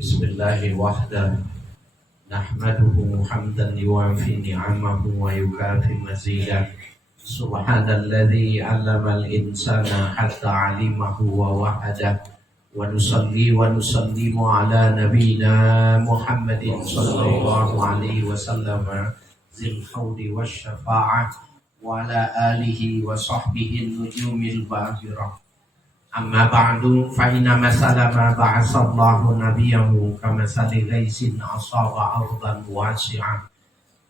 Bismillah wahdah nahmaduhu hamdan yuwafi ni'amahu wa yukafi mazidah. Subhanalladzi 'allamal insana hatta 'alimahu wa wahadah. Wa nusalli wa nusallimu ala nabiyyina Muhammadin sallallahu alaihi wasallam zil khawdi wasyafa'ah wa ala alihi wa sahbihi nujumil bahirah. Amma ba'du fa inna masala ma ba'asallahu nabiyahu kama sali ghaisin asaba ardan wasi'ah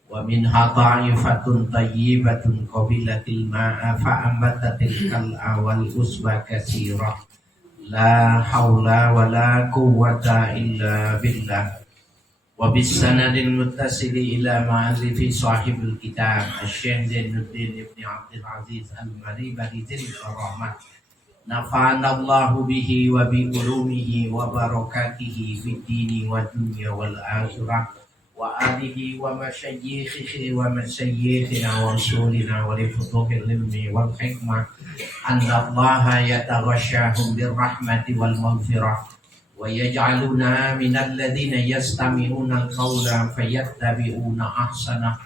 wa minha ta'ifatun tayyibatun qabilatil ma'a fa ambatatil kal'a wal usba katsirah la haula wa la quwwata illa billah. Wa bis sanadil muttasili ila ma'alifi sahibul kitab Asy-Syaikh Zainuddin Ibnu Abdul Aziz Al-Maribadi Rahmat. Nafa'anallahu bihi wa bi ulumihi wa barakatihi fid dini wa dunya wal akhirah wa alihi wa masyayikhihi wa masyayikhina wa usulina wa li futuhil ilmi wal hikmah annallaha yataghashahum birrahmati wal maghfirah wa yaj'aluna minal ladzina yastami'una al-qawla fayattabi'una ahsanah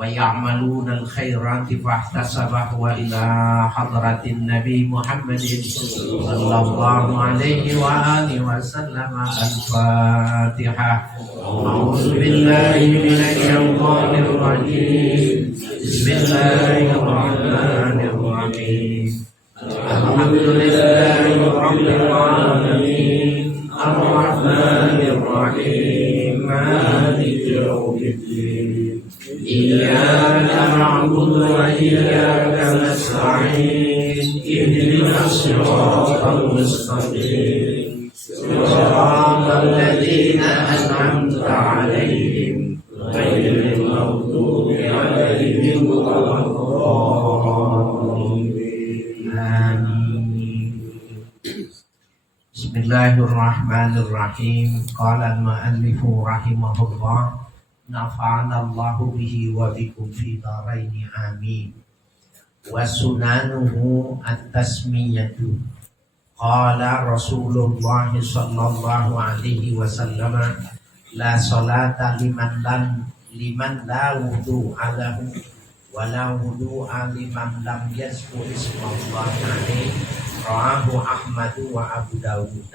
wa ya'maluna al-khairati fahtasabahu wa ila hadratin Nabi Muhammadin sallallahu alaihi wa alihi wa sallam. Al-Fatihah. A'udzu billahi minasy syaithanir rajim. Bismillahirrahmanir rahim. Alhamdulillahi rabbil alamin. Ar-Rahmanir rahim. Maliki yaumiddin. Iyyaka na'budu wa iyyaka nasta'in. Ihdinas siratal mustaqim. Siratal ladzina an'amta 'alaihim ghairil maghdubi 'alaihim waladdallin. Amin. Bismillahirrahmanirrahim. Qala al-mu'allifu rahimahullah. Nafa'anallahu bihi wa bikum fi dharaini amin. Wa sunanuhu at-tasmiyatu. Qala Rasulullah sallallahu alaihi wasallam la salata liman la wudu'a lahu wa la wudu'a liman lam yazkur ismallahi alaihi. Rawahu Ahmadu wa Abu Dawud.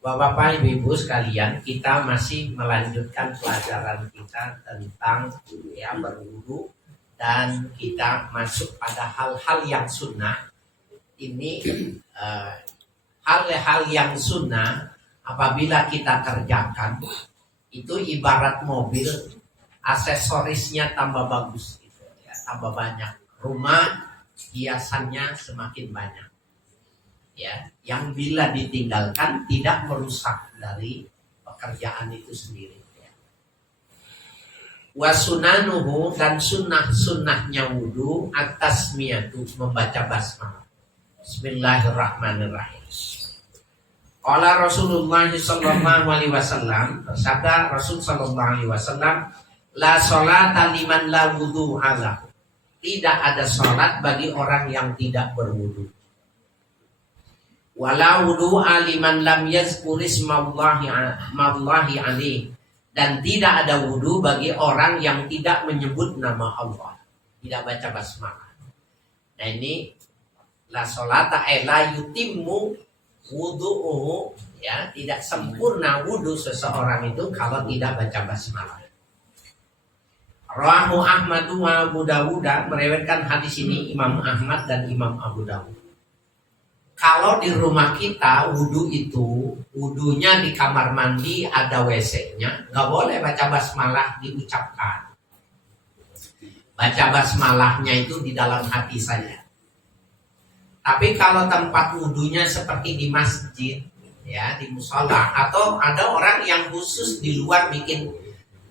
Bapak-bapak, ibu-ibu sekalian, kita masih melanjutkan pelajaran kita tentang berwudu dan kita masuk pada hal-hal yang sunnah. Ini hal-hal yang sunnah apabila kita kerjakan itu ibarat mobil, aksesorisnya tambah bagus, gitu, ya, tambah banyak. Rumah hiasannya semakin banyak. Ya, yang bila ditinggalkan tidak merusak dari pekerjaan itu sendiri. Ya. Wa sunanuhu, dan sunnahnya wudu at-tasmiyatu, membaca basmalah. Bismillahirrahmanirrahim. Qala Rasulullah sallallahu alaihi wasallam, bersabda Rasul sallallahu alaihi wasallam, la sholata liman la wudu'a lahu. Tidak ada salat bagi orang yang tidak berwudu. Wala wudu'a liman lam yazkur ismallahi alaihi, dan tidak ada wudu bagi orang yang tidak menyebut nama Allah, tidak baca basmalah. Nah ini la sholata la yutimmu wudu'uhu, ya, tidak sempurna wudu seseorang itu kalau tidak baca basmalah. Rawahu Ahmadu wa Abu Dawud, meriwayatkan hadis ini Imam Ahmad dan Imam Abu Dawud. Kalau di rumah kita wudu itu, wudunya di kamar mandi ada WC-nya, nggak boleh baca basmalah diucapkan. Baca basmalahnya itu di dalam hati saja. Tapi kalau tempat wudunya seperti di masjid, ya, di musola, atau ada orang yang khusus di luar bikin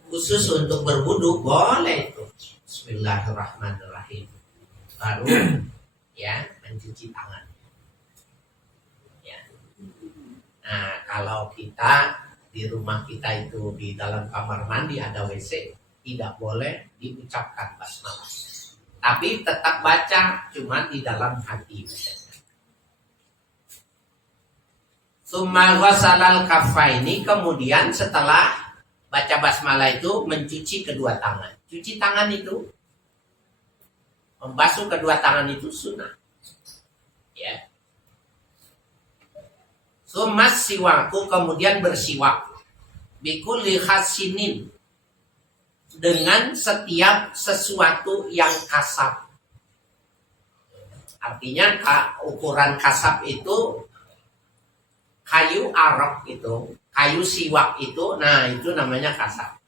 khusus untuk berwudu, boleh itu. Bismillahirrahmanirrahim. Baru ya mencuci tangan. Nah, kalau kita di rumah kita itu di dalam kamar mandi ada WC, tidak boleh diucapkan basmalah. Tapi tetap baca, cuma di dalam hati. Tsumma ghasalal kaffaini, kemudian setelah baca basmalah itu mencuci kedua tangan. Cuci tangan itu, membasuh kedua tangan itu sunnah. Ya. Tsumma siwaku, kemudian bersiwak. Bikulli khasinin, dengan setiap sesuatu yang kasar. Artinya ukuran kasar itu kayu arok itu, kayu siwak itu, nah itu namanya kasar.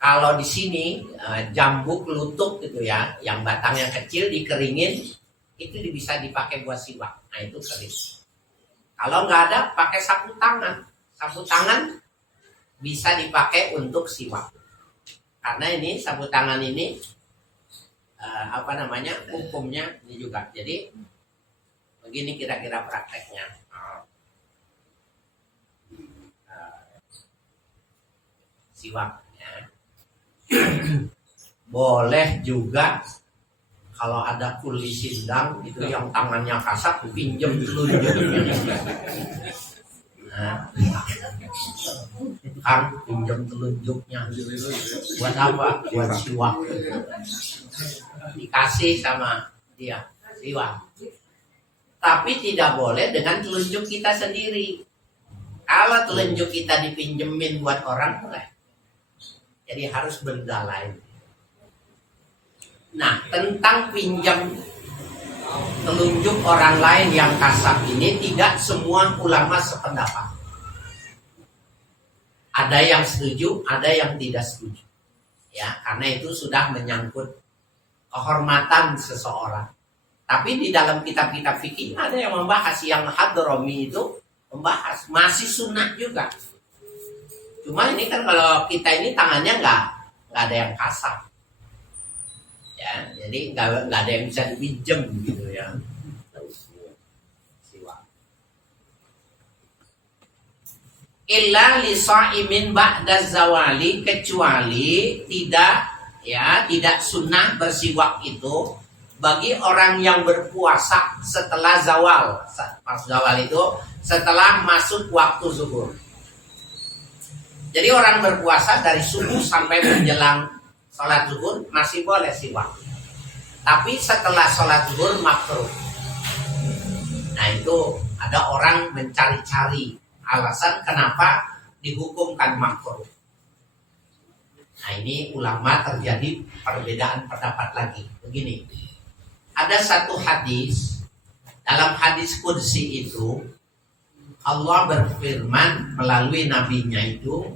Kalau di sini jambu kelutuk gitu ya, yang batangnya kecil dikeringin, itu bisa dipakai buat siwak. Nah itu kering. Kalau nggak ada, pakai sapu tangan. Sapu tangan bisa dipakai untuk siwak. Karena ini sapu tangan ini hukumnya ini juga. Jadi begini kira-kira prakteknya. Siwak ya. Boleh juga kalau ada kuli sindang itu yang tangannya kasar pinjem telunjuknya. Nah, kan pinjem telunjuknya buat apa? Buat siwak. Dikasih sama dia siwak. Tapi tidak boleh dengan telunjuk kita sendiri. Kalau telunjuk kita dipinjemin buat orang boleh. Jadi harus benda lain. Nah, tentang pinjam telunjuk orang lain yang kasar ini tidak semua ulama sependapat. Ada yang setuju, ada yang tidak setuju. Ya, karena itu sudah menyangkut kehormatan seseorang. Tapi di dalam kitab-kitab fikih ada yang membahas, yang Hadrami itu membahas masih sunnah juga. Cuma ini kan kalau kita ini tangannya nggak ada yang kasar, ya, jadi nggak ada yang bisa dipinjam gitu ya. Illa li sha'imin ba'da zawali, kecuali tidak sunnah bersiwak itu bagi orang yang berpuasa setelah zawal. Pas zawal itu setelah masuk waktu zuhur. Jadi orang berpuasa dari subuh sampai menjelang sholat zuhur masih boleh siwak. Tapi setelah sholat zuhur makruh. Nah itu ada orang mencari-cari alasan kenapa dihukumkan makruh. Nah ini ulama terjadi perbedaan pendapat lagi. Begini, ada satu hadis, dalam hadis qudsi itu Allah berfirman melalui nabinya itu,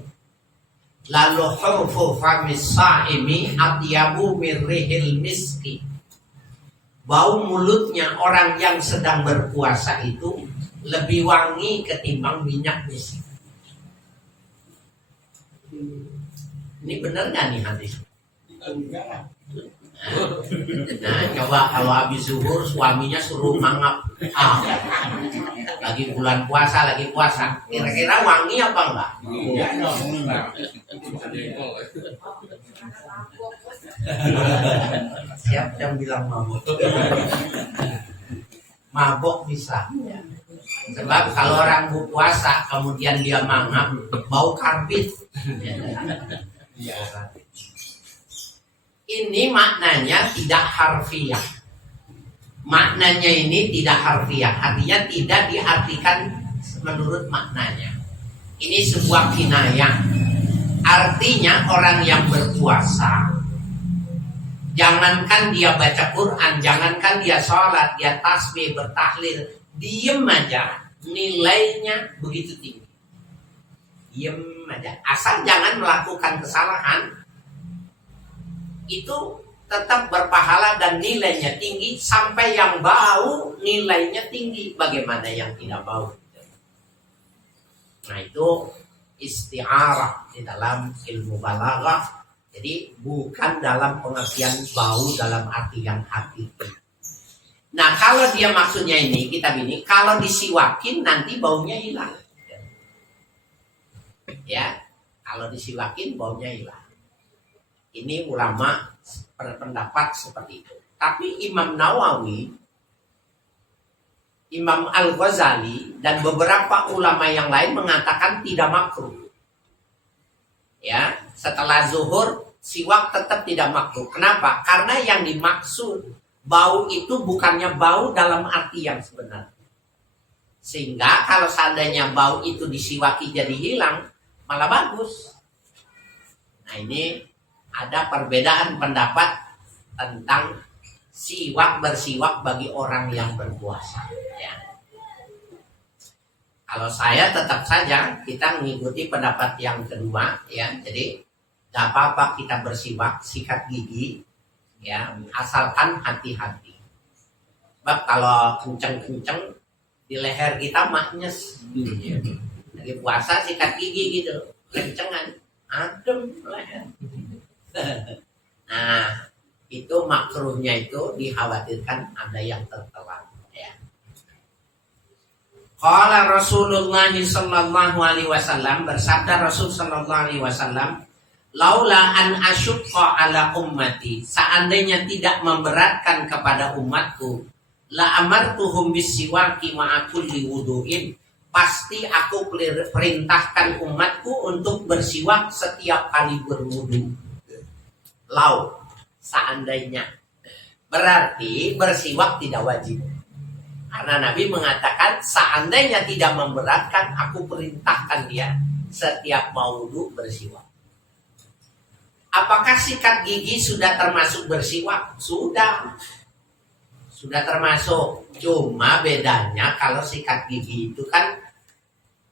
lalu hurfu famis sa'imi atyabu mirrihil miski. Bau mulutnya orang yang sedang berpuasa itu lebih wangi ketimbang minyak misik. Ini benar nggak nih hadis? Nah, coba kalau habis zuhur suaminya suruh mangap, lagi bulan puasa, kira-kira wangi apa enggak? Siapa yang bilang mabok? Mabok bisa. Sebab kalau orang berpuasa kemudian dia mangap, bau karbit. Ini maknanya tidak harfiah. Maknanya ini tidak harfiah, artinya tidak diartikan menurut maknanya. Ini sebuah kinayah. Artinya orang yang berpuasa, jangankan dia baca Quran, jangankan dia sholat, dia tasbih, bertahlil, diem aja, nilainya begitu tinggi. Diem aja, asal jangan melakukan kesalahan, itu tetap berpahala dan nilainya tinggi. Sampai yang bau nilainya tinggi, bagaimana yang tidak bau? Nah itu isti'arah di dalam ilmu balaghah. Jadi bukan dalam pengertian bau dalam arti yang hakiki. Nah kalau dia maksudnya ini, kitab ini kalau disiwakin nanti baunya hilang. Ya, kalau disiwakin baunya hilang. Ini ulama berpendapat seperti itu. Tapi Imam Nawawi Imam Al-Ghazali dan beberapa ulama yang lain mengatakan tidak makruh. Ya, setelah zuhur siwak tetap tidak makruh. Kenapa? Karena yang dimaksud bau itu bukannya bau dalam arti yang sebenarnya. Sehingga kalau seandainya bau itu disiwaki jadi hilang, malah bagus. Nah, ini ada perbedaan pendapat tentang bersiwak bagi orang yang berpuasa. Ya. Kalau saya tetap saja kita mengikuti pendapat yang kedua, ya. Jadi gak apa-apa kita bersiwak, sikat gigi, ya, asalkan hati-hati. Sebab kalau kenceng-kenceng di leher kita maknyes. Ya. Jadi puasa sikat gigi gitu, kencengan, adem leher. Nah, itu makruhnya itu dikhawatirkan ada yang tertelan. Ya. Qala Rasulullah sallallahu alaihi wasallam, bersabda Rasul sallallahu alaihi wasallam, laula an asyqa ala ummati, seandainya tidak memberatkan kepada umatku, la amartuhum bisiwaki ma'a kulli wudu'in, pasti aku perintahkan umatku untuk bersiwak setiap kali berwudu. Lau, seandainya, berarti bersiwak tidak wajib. Karena Nabi mengatakan seandainya tidak memberatkan, aku perintahkan dia setiap mau wudu bersiwak. Apakah sikat gigi sudah termasuk bersiwak? Sudah termasuk. Cuma bedanya kalau sikat gigi itu kan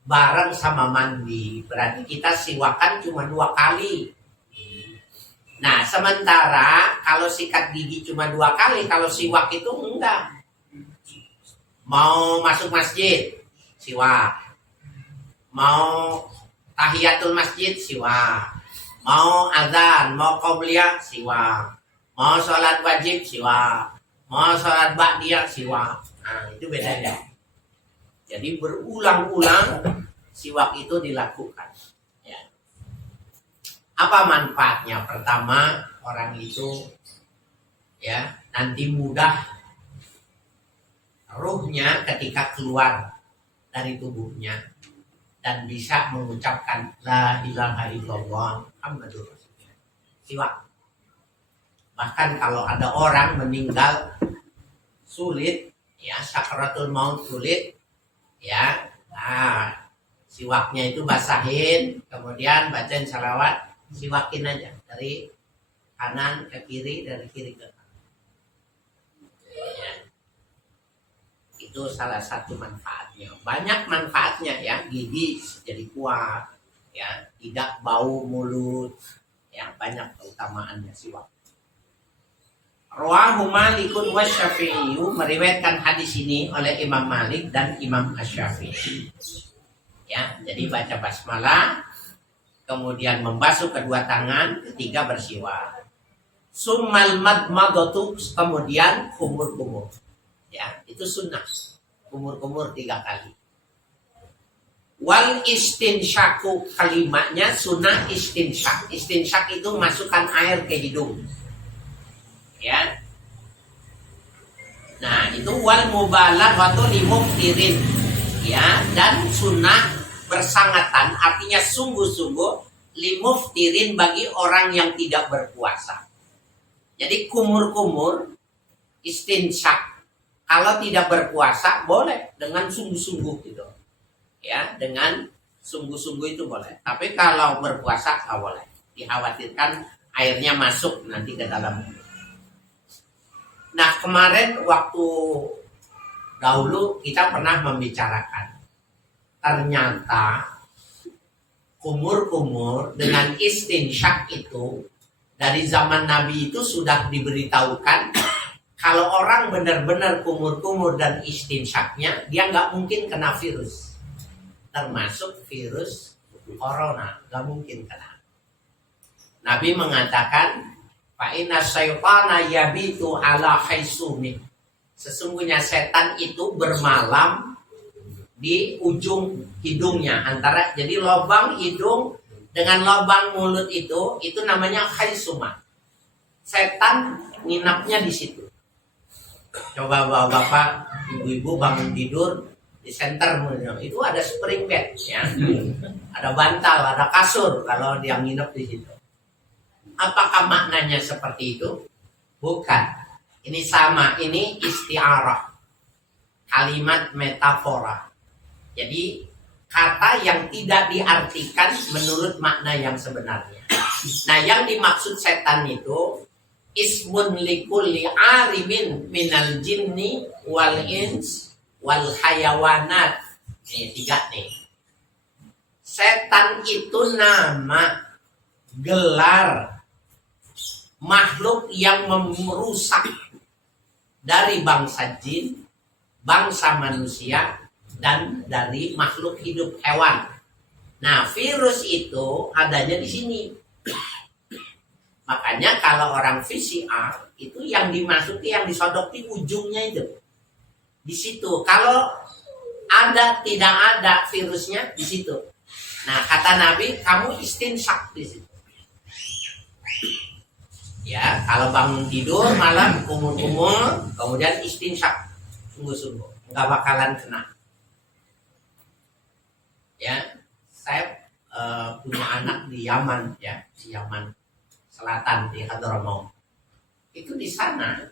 bareng sama mandi. Berarti kita siwakan cuma 2 kali. Nah, sementara kalau sikat gigi cuma 2 kali, kalau siwak itu enggak. Mau masuk masjid, siwak. Mau tahiyatul masjid, siwak. Mau azan, mau qobliyah, siwak. Mau sholat wajib, siwak. Mau sholat ba'diyah, siwak. Nah, itu bedanya. Jadi berulang-ulang siwak itu dilakukan. Apa manfaatnya? Pertama, orang itu ya nanti mudah ruhnya ketika keluar dari tubuhnya dan bisa mengucapkan la ilaha illallah Muhammadur Rasulullah. Siwak. Bahkan kalau ada orang meninggal sulit, ya sakaratul maut sulit, ya, nah, siwaknya itu basahin, kemudian bacain salawat. Siwakin aja dari kanan ke kiri, dari kiri ke kanan. Ya. Itu salah satu manfaatnya. Banyak manfaatnya ya, gigi jadi kuat, ya, tidak bau mulut, ya, banyak keutamaannya siwak. Rawahu Malikun wa Syafi'i, meriwayatkan hadis ini oleh Imam Malik dan Imam Asy-Syafi'i. Ya, jadi baca basmalah, kemudian membasuh kedua tangan, ketiga bersiwak. Summal madmadatu, kemudian kumur-kumur. Ya, itu sunnah. Kumur-kumur 3 kali. Wal istinsyaku, kalimatnya sunnah istinsyak. Istinsyak itu masukkan air ke hidung. Ya. Nah, itu wal mubalaghatu limuftirin. Ya, dan sunnah bersangatan, artinya sungguh-sungguh, limuftirin, bagi orang yang tidak berpuasa. Jadi kumur-kumur istinsyak kalau tidak berpuasa boleh dengan sungguh-sungguh gitu. Ya, dengan sungguh-sungguh itu boleh. Tapi kalau berpuasa nggak boleh. Dikhawatirkan airnya masuk nanti ke dalam. Nah, kemarin waktu dahulu kita pernah membicarakan, ternyata kumur-kumur dengan istinsyak itu dari zaman Nabi itu sudah diberitahukan kalau orang benar-benar kumur-kumur dan istinsyaknya, dia nggak mungkin kena virus, termasuk virus corona, nggak mungkin kena. Nabi mengatakan, fa inna syaitana yabitu ala haisumi, sesungguhnya setan itu bermalam di ujung hidungnya, antara jadi lubang hidung dengan lubang mulut itu namanya khaisumah. Setan nginapnya di situ. Coba bapak ibu-ibu bangun tidur di center itu ada spring bed ya, ada bantal, ada kasur kalau dia nginep di situ. Apakah maknanya seperti itu? Bukan. Ini sama, ini istiarah, kalimat metafora. Jadi kata yang tidak diartikan menurut makna yang sebenarnya. Nah, yang dimaksud setan itu ismun likulli arimin minal jinni wal ins wal hayawanat. Ini 3 nih. Setan itu nama, gelar makhluk yang merusak dari bangsa jin, bangsa manusia, dan dari makhluk hidup hewan. Nah, virus itu adanya di sini. Makanya kalau orang PCR itu yang dimasuki, yang disodok di ujungnya itu. Di situ. Kalau ada tidak ada virusnya di situ. Nah, kata Nabi, kamu istinsyak di situ. Ya, kalau bangun tidur malam kumur-kumur, kemudian istinsyak, sungguh-sungguh, nggak bakalan kena. Ya, saya punya anak di Yaman, ya, di Yaman Selatan, di Hadramaut. Itu di sana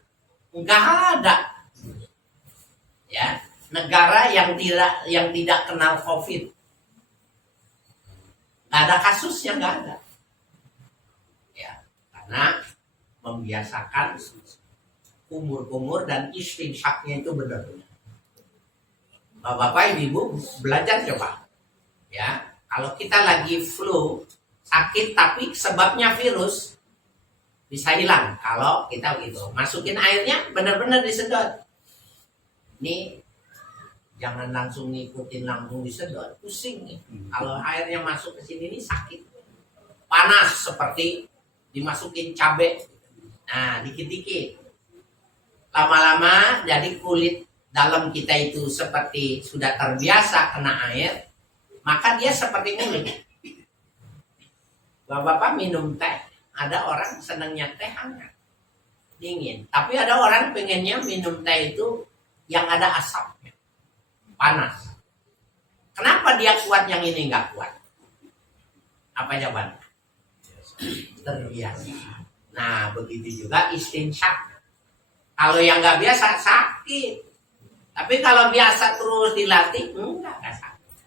nggak ada, ya, negara yang tidak kenal COVID. Nggak ada kasusnya, nggak ada. Ya, karena membiasakan kumur-kumur dan istinsyaknya itu benar-benar. Bapak ibu belajar coba. Ya, kalau kita lagi flu, sakit tapi sebabnya virus, bisa hilang kalau kita begitu. Masukin airnya benar-benar disedot. Nih, jangan langsung ngikutin langsung disedot, pusing nih. Kalau airnya masuk ke sini nih sakit. Panas seperti dimasukin cabai. Nah, dikit-dikit. Lama-lama jadi kulit dalam kita itu seperti sudah terbiasa kena air, maka dia seperti mulut. Bapak minum teh, ada orang senangnya teh hangat, dingin. Tapi ada orang pengennya minum teh itu yang ada asapnya, panas. Kenapa dia kuat, yang ini nggak kuat? Apa jawaban? Terbiasa. Nah, begitu juga istinsyak. Kalau yang nggak biasa sakit. Tapi kalau biasa terus dilatih, nggak sakit.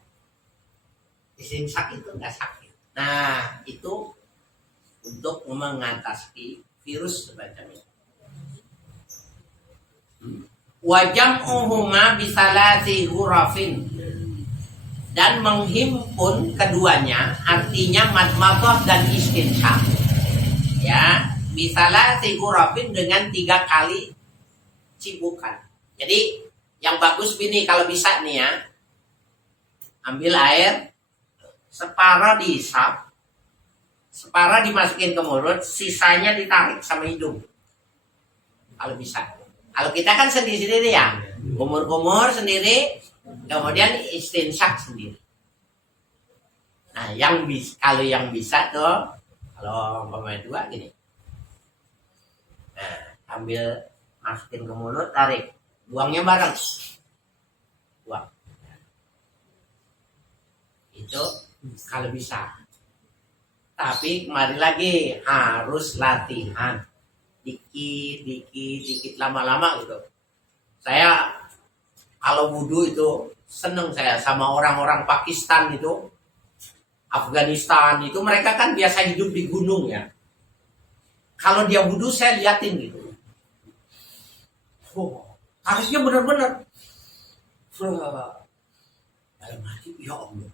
Istinsyak itu nggak sakit. Nah, itu untuk mengatasi virus semacam itu. Wajam'uhuma bisalasi hurafin, dan menghimpun keduanya artinya madmadah dan istinsyak. Ya, bisalasi hurafin dengan 3 kali cibukan. Jadi yang bagus ini kalau bisa nih ya, ambil air, separuh dihisap, separuh dimasukin ke mulut, sisanya ditarik sama hidung. Kalau bisa. Kalau kita kan sendiri-sendiri ya, kumur-kumur sendiri, kemudian istinsyak sendiri. Nah, kalau yang bisa tuh, kalau pemain 2 gini. Nah, ambil, masukin ke mulut, tarik, buangnya bareng. Buang. Itu kalau bisa. Tapi kembali lagi harus latihan. Dikit, lama-lama gitu. Saya kalau wudhu itu seneng saya sama orang-orang Pakistan itu, Afghanistan itu, mereka kan biasa hidup di gunung ya. Kalau dia wudhu saya liatin gitu. Harusnya benar-benar. Dalam hati, ya Allah,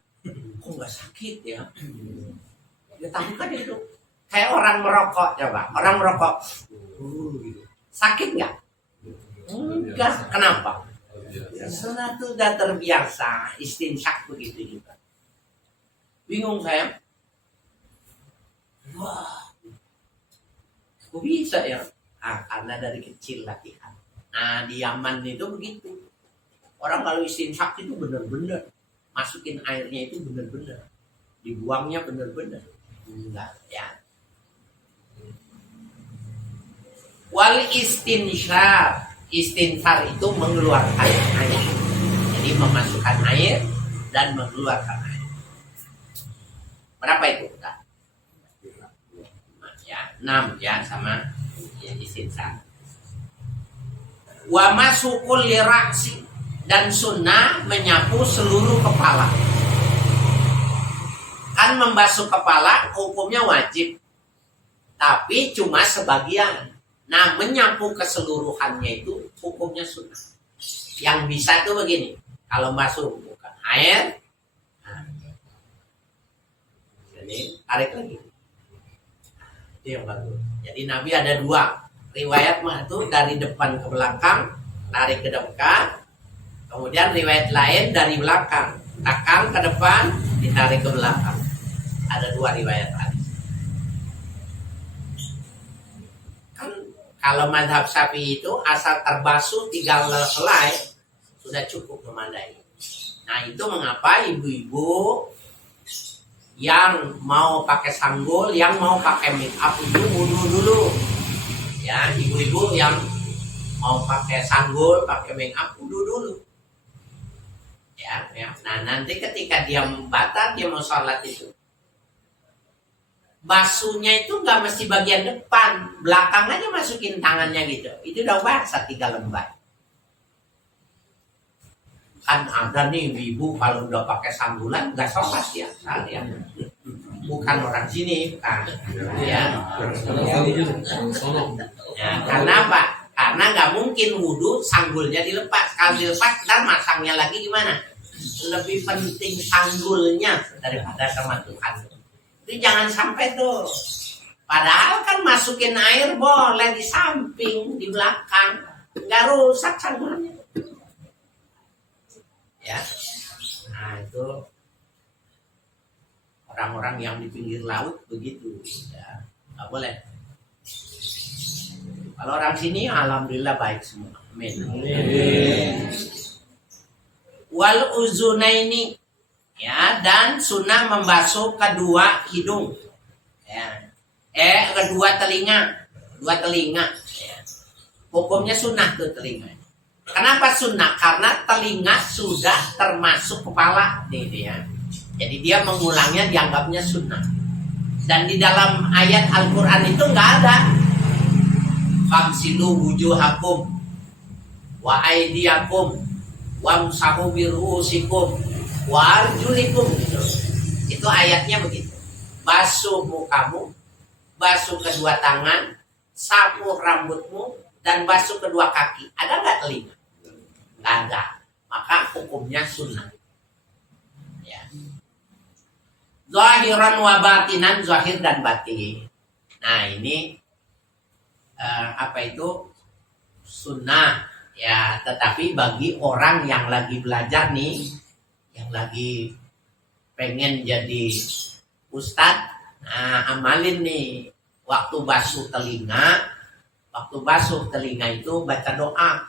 kok nggak sakit ya? Ya tapi kan itu kayak orang merokok, coba. Orang merokok, sakit nggak? Enggak. Kenapa? Karena itu udah terbiasa, istinsyak begitu juga. Bingung saya. Wah, kok bisa ya? Karena dari kecil latihan. Nah, di Yaman itu begitu. Orang kalau istinsyak itu benar-benar masukin airnya itu benar-benar, dibuangnya benar-benar. Enggak ya. Wal istinsyak Istinsar itu mengeluarkan air. Jadi memasukkan air dan mengeluarkan air. Berapa itu? Ya, 6 ya sama ya, istinsar. Wa masukul liraksi, dan sunnah menyapu seluruh kepala. Kan membasuh kepala hukumnya wajib, tapi cuma sebagian. Nah, menyapu keseluruhannya itu hukumnya sunnah. Yang bisa tuh begini, kalau basuh bukan air, nah, jadi tarik lagi. Itu yang bagus. Jadi Nabi ada 2 riwayat mah itu dari depan ke belakang, tarik ke depan. Kemudian riwayat lain dari belakang, takang ke depan, ditarik ke belakang. Ada 2 riwayat tadi. Kan kalau mazhab Syafi'i itu asal terbasuh tinggal helai sudah cukup memadai. Nah, itu mengapa ibu-ibu yang mau pakai sanggul, yang mau pakai make up itu wudu dulu. Ya, ibu-ibu yang mau pakai sanggul, pakai make up wudu dulu. Ya. Nah, nanti ketika dia batal, dia mau sholat itu, basuhnya itu nggak mesti bagian depan, belakang aja masukin tangannya gitu. Itu udah basah 3 lembar. Kan ada nih ibu kalau udah pakai sanggulan nggak sholat ya, bukan orang sini, bukan. Ya. Ya, karena apa? Karena nggak mungkin wudhu sanggulnya dilepas. Kalau dilepas, ntar masangnya lagi gimana? Lebih penting sanggulnya daripada sama Tuhan. Itu jangan sampai tuh. Padahal kan masukin air boleh di samping, di belakang, nggak rusak sanggulnya. Ya, nah itu orang-orang yang di pinggir laut begitu, ya nggak boleh. Kalau orang sini, alhamdulillah baik semua. Amin. Wal uzunaini, ya, dan sunnah membasuh kedua hidung, ya. Kedua telinga, ya. Hukumnya sunnah tuh telinga. Kenapa sunnah? Karena telinga sudah termasuk kepala, nih ya. Jadi dia mengulangnya dianggapnya sunnah. Dan di dalam ayat Al-Quran itu nggak ada famsilu wujuhakum wa aydiyakum wamsahu birusikum wa arjulikum, gitu. Itu ayatnya begitu. Basuh mukamu, basuh kedua tangan, sapu rambutmu, dan basuh kedua kaki. Ada nggak telinga? Nggak ada. Maka hukumnya sunnah. Ya. Zahiran wa batinan, zahir dan batin. Nah, ini apa itu sunnah, ya. Tetapi bagi orang yang lagi belajar nih, yang lagi pengen jadi ustadz, nah, amalin nih waktu basuh telinga. Waktu basuh telinga itu baca doa.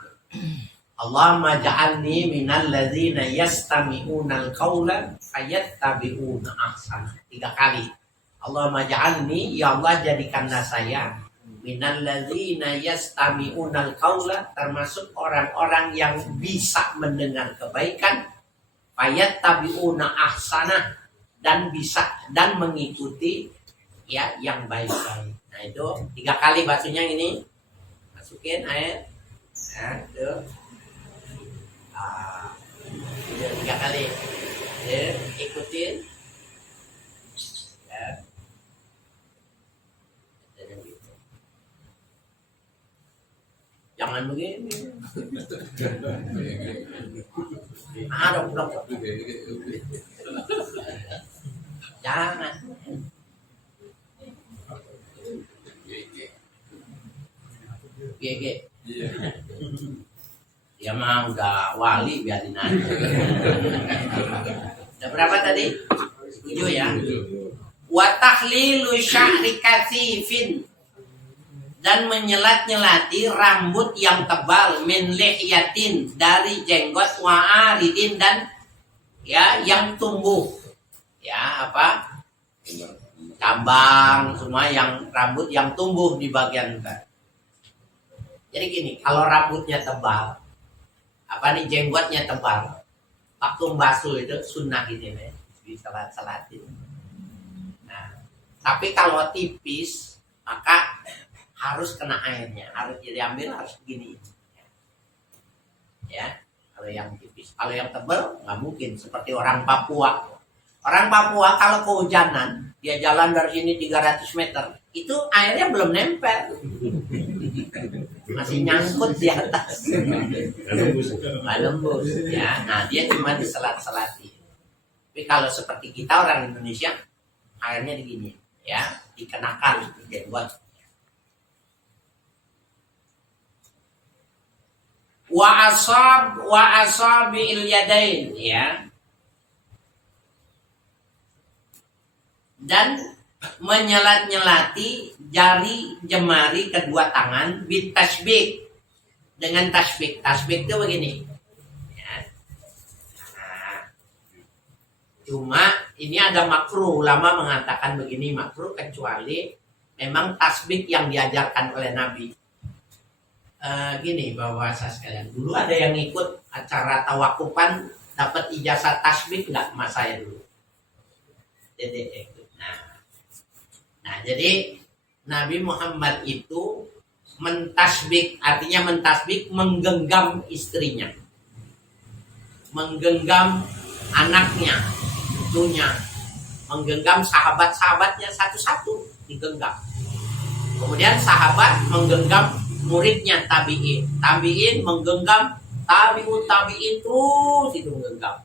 Allahumma ja'alni minal ladzina yastami'unal qawla fayattabi'una ahsana. 3 kali. Allahumma ja'alni, ya Allah jadikanlah saya minal ladzina yastami'unal qawla, termasuk orang-orang yang bisa mendengar kebaikan, fayattabi'una ahsana, dan bisa dan mengikuti ya yang baik-baik. Nah, itu 3 kali basuhnya ini. Masukin air, ya, itu, 3 kali, ya, ikutin, ya, jangan begini, dok, jangan. GG. Dia mah udah wali, biarin aja. Udah berapa tadi? 7 ya. Wa tahlilu sya'ri katsifin, dan menyelat-nyelati rambut yang tebal, min lihyatin, dari jenggot, wa aridin, dan ya yang tumbuh. Ya, apa? Cabang, semua yang rambut yang tumbuh di bagian Jadi gini, kalau rambutnya tebal, jenggotnya tebal, waktu basuh itu sunnah gitu ya, di salat-salatin. Nah, tapi kalau tipis, maka harus kena airnya, harus diambil, harus begini. Ya, kalau yang tipis. Kalau yang tebal, nggak mungkin. Seperti orang Papua. Orang Papua kalau kehujanan, dia jalan dari sini 300 meter, itu airnya belum nempel. Masih nyangkut di atas. Nggak lembus. Ya, nah dia cuma diselat-selati. Tapi kalau seperti kita orang Indonesia, airnya begini, ya, dikenakan buat wa asabil yadain, ya, dan menyelat-nyelati jari jemari kedua tangan bitasbik, dengan tasbik. Tasbik itu begini ya. Nah, cuma ini ada makruh, ulama mengatakan begini, makruh kecuali memang tasbik yang diajarkan oleh Nabi. Gini bahwa saya sekalian, dulu ada yang ikut acara tawakupan dapat ijazah tasbik nggak, mas saya dulu. Jadi nah jadi Nabi Muhammad itu mentasbik, artinya mentasbik menggenggam istrinya, menggenggam anaknya, cucunya, menggenggam sahabat-sahabatnya satu-satu digenggam. Kemudian sahabat menggenggam muridnya tabi'in, tabi'in menggenggam tabi'in terus itu menggenggam.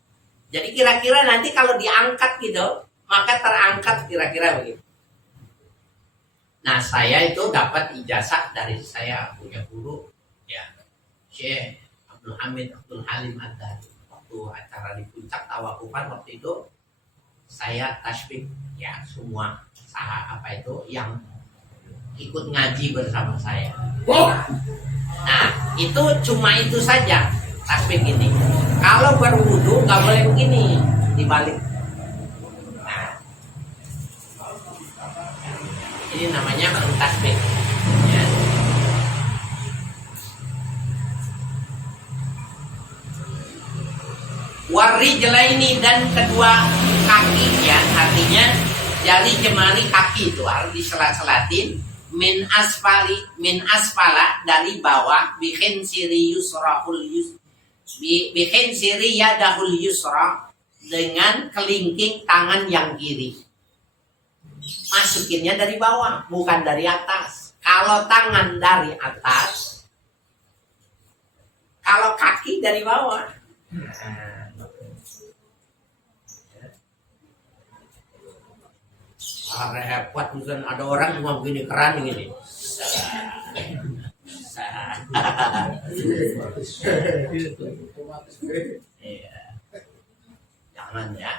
Jadi kira-kira nanti kalau diangkat gitu, maka terangkat kira-kira begitu. Nah, saya itu dapat ijazah dari saya punya guru, ya, Syekh Abdul Hamid Abdul Halim Ad-Dari. Waktu acara di puncak tawakupan waktu itu, saya tasbih, ya, semua yang ikut ngaji bersama saya. Nah, itu cuma itu saja tasbih ini. Kalau berwudu nggak boleh begini, dibalik. Ini namanya tasbih. Ya. Warijlaini, dan kedua kaki, ya, artinya jari jemari kaki itu harus diselat-selatin min asfala dari bawah bikin siri yadahul yusra, dengan kelingking tangan yang kiri. Masukinnya dari bawah, bukan dari atas. Kalau tangan dari atas, kalau kaki dari bawah. Repot, misalnya ada orang cuma begini, keran gini. Jangan ya.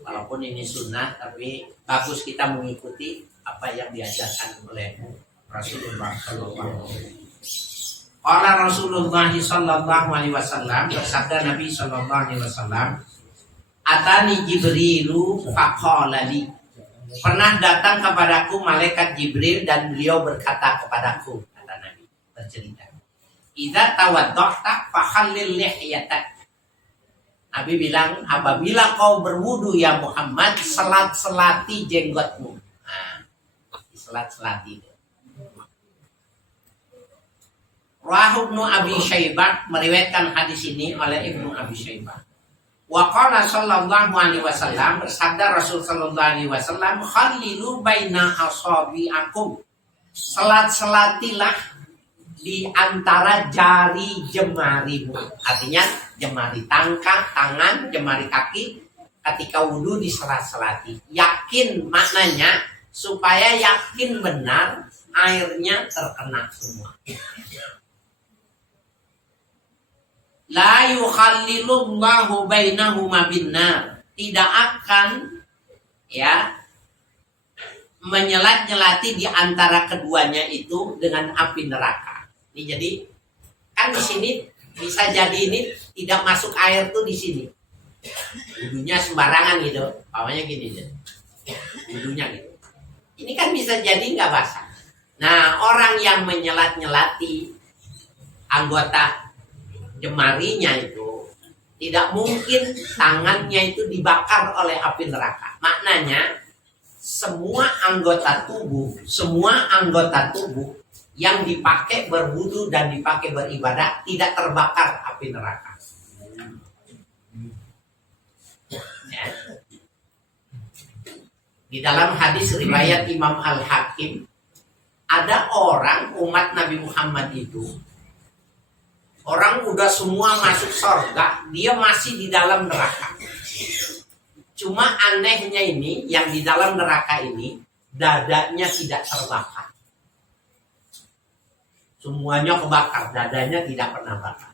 Walaupun ini sunnah, tapi bagus kita mengikuti apa yang diajarkan oleh Rasulullah Sallallahu Alaihi Wasallam. Qala Rasulullah Sallallahu Alaihi Wasallam, bersabda Nabi Sallallahu Alaihi Wasallam, Atani Jibrilu faqala li. Pernah datang kepadaku malaikat Jibril dan beliau berkata kepadaku, kata Nabi, bercerita, idza tawadda'ta fakhallil lihyatak. Nabi bilang, apabila kau berwudu ya Muhammad, selat-selati jenggotmu. Nah, selat-selati itu. Rahu Ibnu Abi Syaibah meriwayatkan hadis ini oleh Ibnu Abi Syaibah. Wa qala sallallahu alaihi wasallam, bersabda Rasul sallallahu alaihi wasallam, khallilu baina asabi'akum. Selat-selatilah di antara jari jemarimu. Artinya jemari tangan, jemari kaki, ketika wudhu diselat-selati. Yakin maknanya, supaya yakin benar airnya terkena semua. La yukhallilullahu bainahuma binnar. Tidak akan, ya, menyelat-nyelati di antara keduanya itu dengan api neraka. Ini jadi kan di sini bisa jadi ini tidak masuk air tuh di sini. Wudhunya sembarangan gitu, pokoknya gini deh. Wudhunya gitu. Ini kan bisa jadi nggak basah. Nah, orang yang menyelat-nyelati anggota jemarinya itu tidak mungkin tangannya itu dibakar oleh api neraka. Maknanya semua anggota tubuh yang dipakai berwudu dan dipakai beribadah tidak terbakar api neraka. Ya. Di dalam hadis riwayat Imam Al-Hakim, ada orang umat Nabi Muhammad itu, orang udah semua masuk surga, dia masih di dalam neraka. Cuma anehnya ini, yang di dalam neraka ini, dadanya tidak terbakar. Semuanya kebakar, dadanya tidak pernah bakar.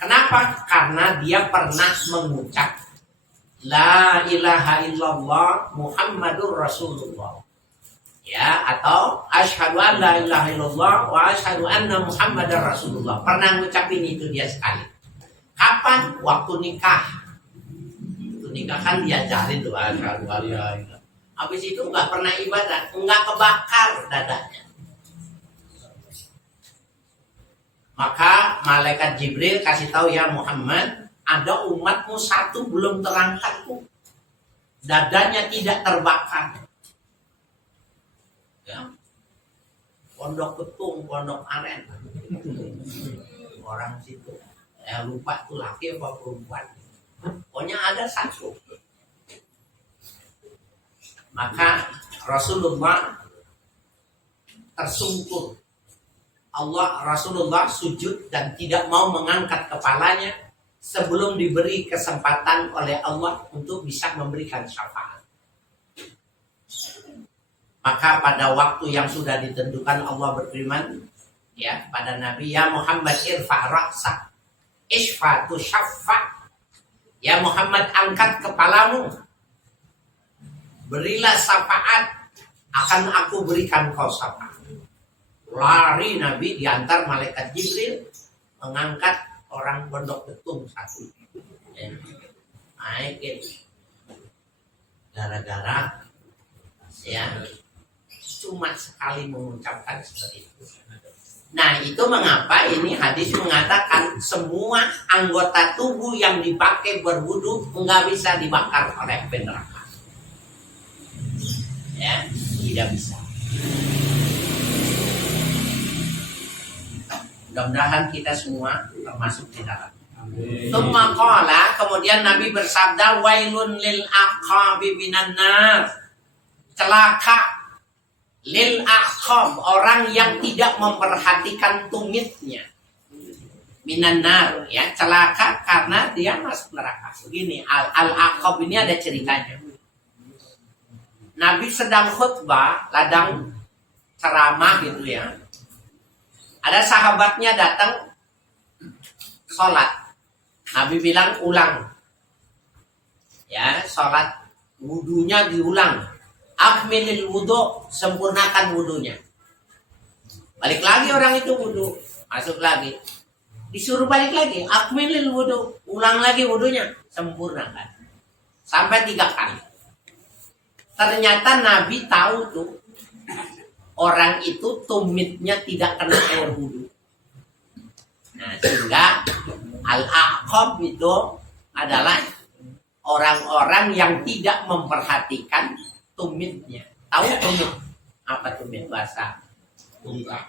Kenapa? Karena dia pernah mengucap La ilaha illallah Muhammadur Rasulullah. Ya, atau asyhadu an la ilaha illallah wa asyhadu anna Muhammadar Rasulullah. Pernah ngucapin itu dia sekali. Kapan? Waktu nikah. Waktu nikah kan diajarin tuh asyhadu an la ilaha illallah. Habis itu enggak pernah ibadah, enggak kebakar dadanya. Maka malaikat Jibril kasih tahu, ya Muhammad, ada umatmu satu belum terangkat tuh. Dadanya tidak terbakar. Ya. Pondok Betung, Pondok Aren. Orang situ. Saya lupa tuh laki apa perempuan. Pokoknya ada satu. Maka Rasulullah tersungkur. Rasulullah sujud dan tidak mau mengangkat kepalanya sebelum diberi kesempatan oleh Allah untuk bisa memberikan syafaat. Maka pada waktu yang sudah ditentukan Allah berfirman ya pada Nabi, ya Muhammad irfa' ra'sak isfatu syaffa'. Ya Muhammad, angkat kepalamu, berilah syafaat, akan aku berikan kau syafaat. Lari Nabi diantar malaikat Jibril mengangkat orang Pondok Betung satu. Naik gara-gara ya cuma sekali mengucapkan seperti itu. Nah, itu mengapa ini hadis mengatakan semua anggota tubuh yang dipakai berwudu enggak bisa dibakar oleh api neraka. Ya, tidak bisa. Mudah-mudahan kita semua termasuk di dalam. Tsumma qala, kemudian Nabi bersabda, wailun lil aqabi minan nar. Celaka lil aqab, orang yang tidak memperhatikan tumitnya. Minan nar, ya, celaka karena dia masuk neraka. Begini, al aqab ini ada ceritanya. Nabi sedang khutbah, ladang ceramah gitu ya. Ada sahabatnya datang sholat. Nabi bilang ulang. Ya, sholat wudunya diulang. Akmilil wudu, sempurnakan wudunya. Balik lagi orang itu wudu, masuk lagi. Disuruh balik lagi, akmilil wudu, ulang lagi wudunya, sempurnakan. Sampai 3 kali. Ternyata Nabi tahu tuh orang itu tumitnya tidak kena air wudu. Nah, sehingga al-aqab itu adalah orang-orang yang tidak memperhatikan tumitnya. Tahu tumit? Apa tumit bahasa? Tunggak.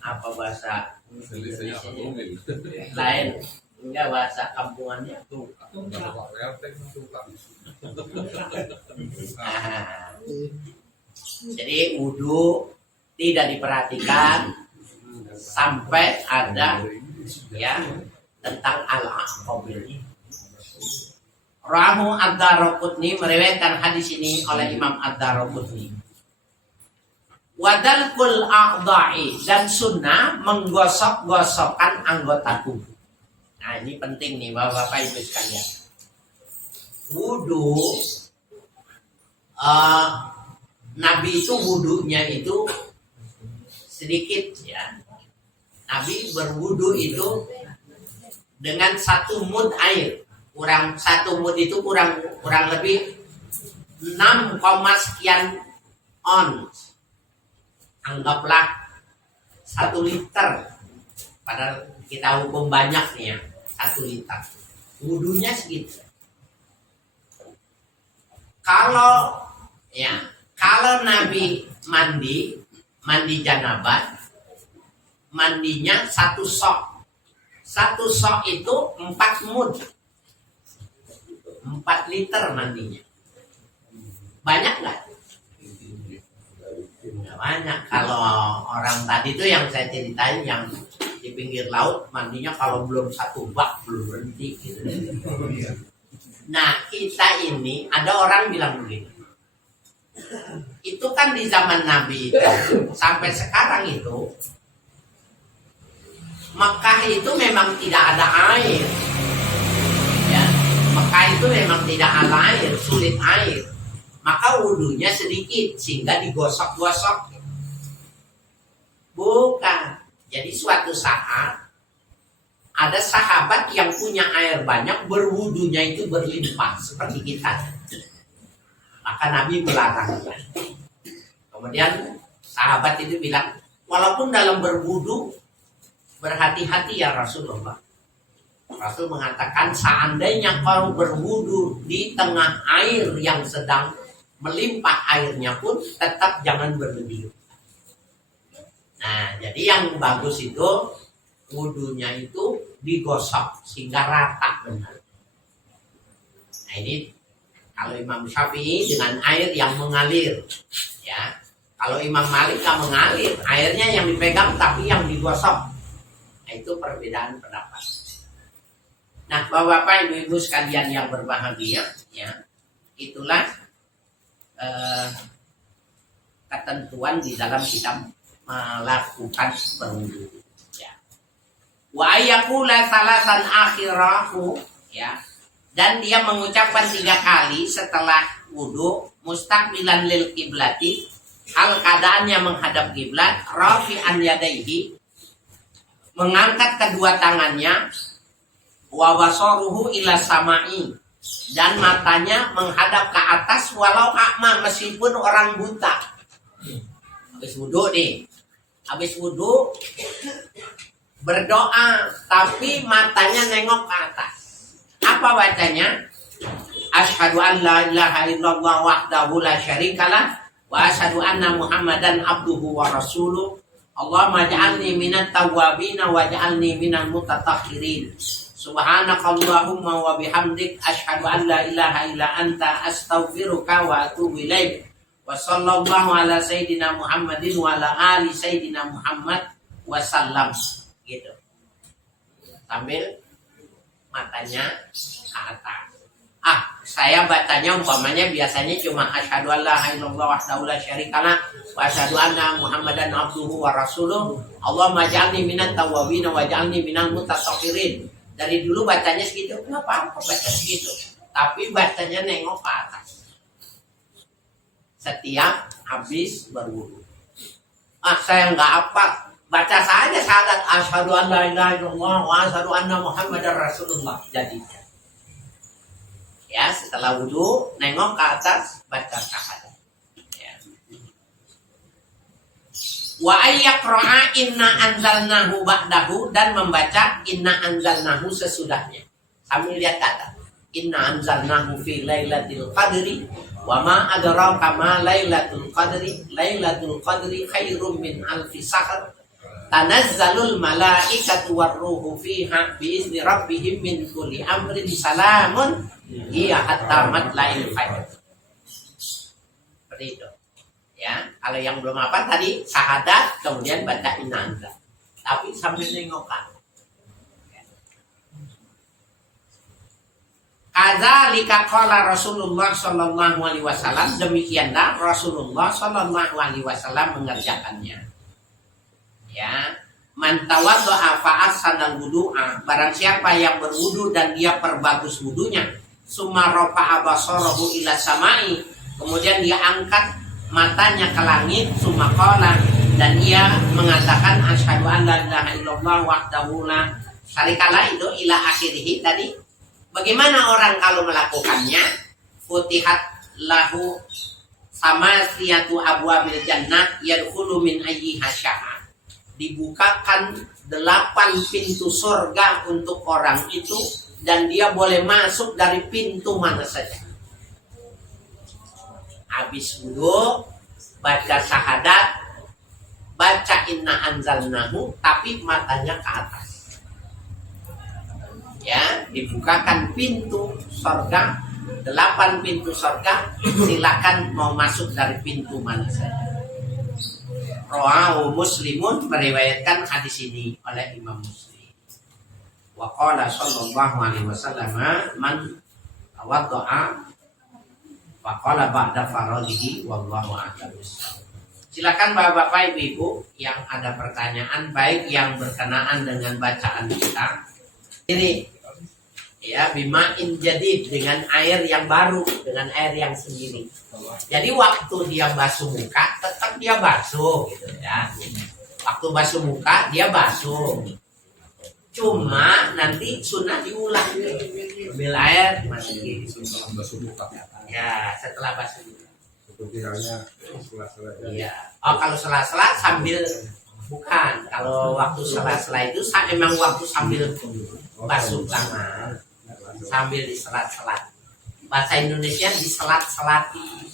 Apa bahasa lain? Enggak, bahasa kampungannya. Nah, jadi wudu tidak diperhatikan sampai ada ya tentang al-aqab ini. Rahu Ad-Daraqutni, meriwayatkan hadis ini oleh Imam Ad-Daraqutni. Wadalkul a'dha'i, dan sunnah menggosok-gosokkan anggota tubuh. Nah, ini penting nih Bapak-bapak Ibu sekalian. Wudu, Nabi itu wudunya itu sedikit ya. Nabi berwudu itu dengan 1 mud air. Kurang 1 mud itu kurang lebih 6, sekian ons. Anggaplah 1 liter. Padahal kita hukum banyak nih ya, 1 liter. Wudunya segitu. Kalau Nabi mandi janabah, mandinya 1 sok. 1 sok itu 4 mud. 4 liter mandinya. Banyak nggak? Nggak banyak. Kalau orang tadi itu yang saya ceritain yang di pinggir laut mandinya kalau belum 1 bak belum berhenti gitu. Nah kita ini ada orang bilang begini. Itu kan di zaman Nabi itu sampai sekarang itu Mekah itu memang tidak ada air. Ya, Mekah itu memang tidak ada air, sulit air. Maka wudunya sedikit sehingga digosok-gosok. Bukan. Jadi suatu saat ada sahabat yang punya air banyak, berwudunya itu berlimpah seperti kita. Maka Nabi melarang. Kemudian sahabat itu bilang, walaupun dalam berwudu berhati-hati ya Rasulullah. Rasul mengatakan seandainya kau berwudu di tengah air yang sedang melimpah airnya pun tetap jangan berlebihan. Nah, jadi yang bagus itu wudunya itu digosok sehingga rata benar. Nah ini kalau Imam Syafi'i dengan air yang mengalir, ya. Kalau Imam Malik nggak mengalir, airnya yang dipegang tapi yang digosok. Nah itu perbedaan pendapat. Nah, Bapak-bapak, Ibu-ibu sekalian yang berbahagia, ya, itulah ketentuan di dalam kita melakukan berwudu. Ya. Wa ayakula salasan akhirahu, ya, dan dia mengucapkan 3 kali setelah wudu, mustaqbilan lil kiblati, hal keadaannya menghadap kiblat, rafi'an yadaihi, mengangkat kedua tangannya, wa basaruhu ila samai, dan matanya menghadap ke atas walau akma, meskipun orang buta. Habis wudu nih, habis wudu berdoa tapi matanya nengok ke atas. Apa bacanya? Asyhadu an la ilaha illallah wahdahu la syarikalah wa asyhadu anna Muhammadan abduhu wa rasuluh. Allahumma ja'alni minat tawwabin wa ja'alni minal mutatahhirin. Subhanakallahumma wa bihamdik asyhadu an la ilaha illa anta astaghfiruka wa atubu ilaik. Wa sallallahu ala sayyidina Muhammadin wa ala ali sayyidina Muhammad wa sallam. Gitu. Sambil matanya ke atas. Saya bacanya umpamanya biasanya cuma asyhadu an la ilaha illallah wahdahu la syarikalah wa asyhadu anna Muhammadan abduhu wa rasuluh. Allahumma ja'alni minat tawwabin wa ja'alni minal mutatahhirin. Dari dulu bacanya segitu, kenapa baca segitu? Tapi bacanya nengok ke atas setiap habis berwudu. Saya nggak apa, baca saja syahadat asyhadu an la ilaha illallah wa asyhadu anna Muhammadar rasulullah. Jadi ya, setelah wudu nengok ke atas baca syahadat. Ya. Wa ayyaqra'a inna anzalnahu ba'dahu, dan membaca inna anzalnahu sesudahnya. Sambil lihat kata inna anzalnahu fi lailatul qadri wa ma adraka ma lailatul qadri khairum min alfi syahr tanazzalul malaikatu warruhu fiha biizni rabbihim min kulli amrin salamun hiya hatta matla'il fajr. Seperti itu. Ya, kalau yang belum apa tadi syahadat kemudian baca inna anzal. Tapi sambil nengokan. Kadzalika qala Rasulullah sallallahu alaihi wasallam, demikianlah Rasulullah sallallahu alaihi wasallam mengerjakannya. Ya, man tawaddaa fa ahsanal wudu'a, barang siapa yang berwudu dan dia perbagus wudunya, summa rafa'a basarahu ila samai, kemudian dia angkat matanya ke langit, summa qala, dan dia mengatakan asyhadu an la ilaha illallah wahdahu la syarikalah, itu ila akhirih tadi. Bagaimana orang kalau melakukannya? Futihat lahu samasiyatu abwabil jannah yadkhulu min ayyiha syaa. Dibukakan 8 pintu surga untuk orang itu dan dia boleh masuk dari pintu mana saja. Habis wudu, baca syahadat, baca inna anzalnahu, tapi matanya ke atas. Ya, dibukakan pintu surga, 8 pintu surga, silakan mau masuk dari pintu mana saja. Rawahu Muslimun, meriwayatkan hadis ini oleh Imam Muslim. Wa qala sallallahu alaihi wasallam man tawaddaa wa qala ba'da faradihi wallahu a'lam. Silakan Bapak-bapak, Ibu-ibu yang ada pertanyaan baik yang berkenaan dengan bacaan kita. Ini ya bima'in jadid, dengan air yang baru, dengan air yang sendiri. Jadi waktu dia basuh muka tetap dia basuh gitu ya. Waktu basuh muka dia basuh. Cuma nanti sunnah diulang, ambil air masukin basuh muka. ya setelah basuh muka. Seperti halnya sela-sela. Iya. Oh, kalau sela-sela sambil, bukan. Kalau waktu sela-sela itu emang waktu sambil basuh lama, sambil diselat-selat. Bahasa Indonesia diselat-selati.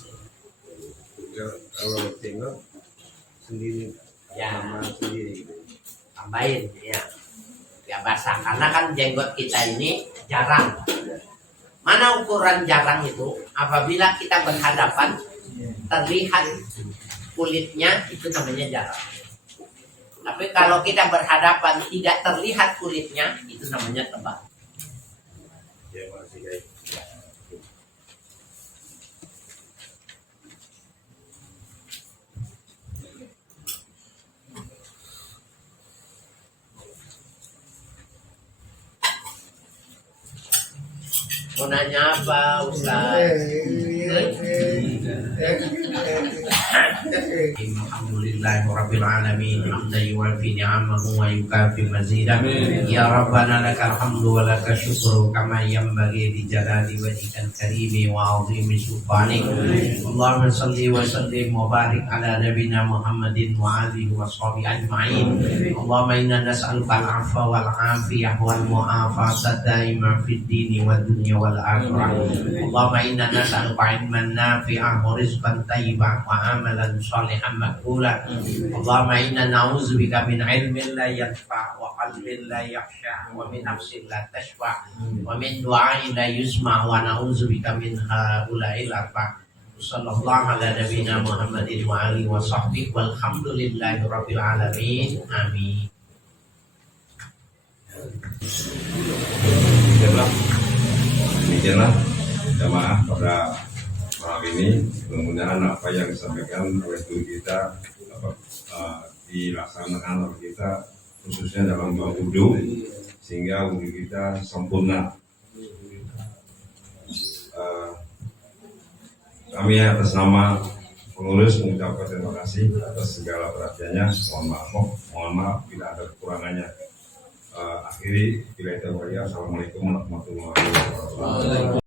Ya, kalau tinggal sendiri, Ya. sama sendiri. Tambahin ya. Ya basah, karena kan jenggot kita ini jarang. Mana ukuran jarang itu? Apabila kita berhadapan terlihat kulitnya, itu namanya jarang. Tapi kalau kita berhadapan tidak terlihat kulitnya, itu namanya tebal. Ya, masih guys. Mau nanya apa, Ustaz? Alhamdulillahirabbil alamin, hamdan yuwafi ni'amahu wa yukafi mazidah. Ya Rabbana lakal hamdu wa lakal syukru kama yanbaghi li jalali wajhikal karimi wa 'azimi sultanik. Allahumma shalli wa sallim wa barik ala nabiyyina Muhammadin wa alihi wa sahbihi ajma'in. Allahumma inna nas'aluka al-'afwa wal 'afiyah wal mu'afata daima fid dini wad dunya wal akhirah. Allahumma inna nas'aluka 'ilman nafi'an wa rizqan thayyiban wa amalan shalihan maqbulan. Allahumma inna na'udzubika min 'ilmin la yanfa' wa qalbin la yakhsha wa min nafsin la tashfa' wa min du'ain la yusma' wa na'udzubika min haula'il arba'. Sallallahu ala nabiyyina Muhammadin wa alihi wa sahbihi walhamdulillahi rabbil alamin. Amin. Demikianlah jamaah pada malam ini, mudah-mudahan apa yang disampaikan oleh guru kita dilaksanakan oleh kita, khususnya dalam bab wudu, sehingga wudu kita sempurna. Kami atas nama pengurus mengucapkan terima kasih atas segala perhatiannya. Mohon maaf bila ada kekurangannya. Akhiri bila itu, assalamualaikum warahmatullahi wabarakatuh.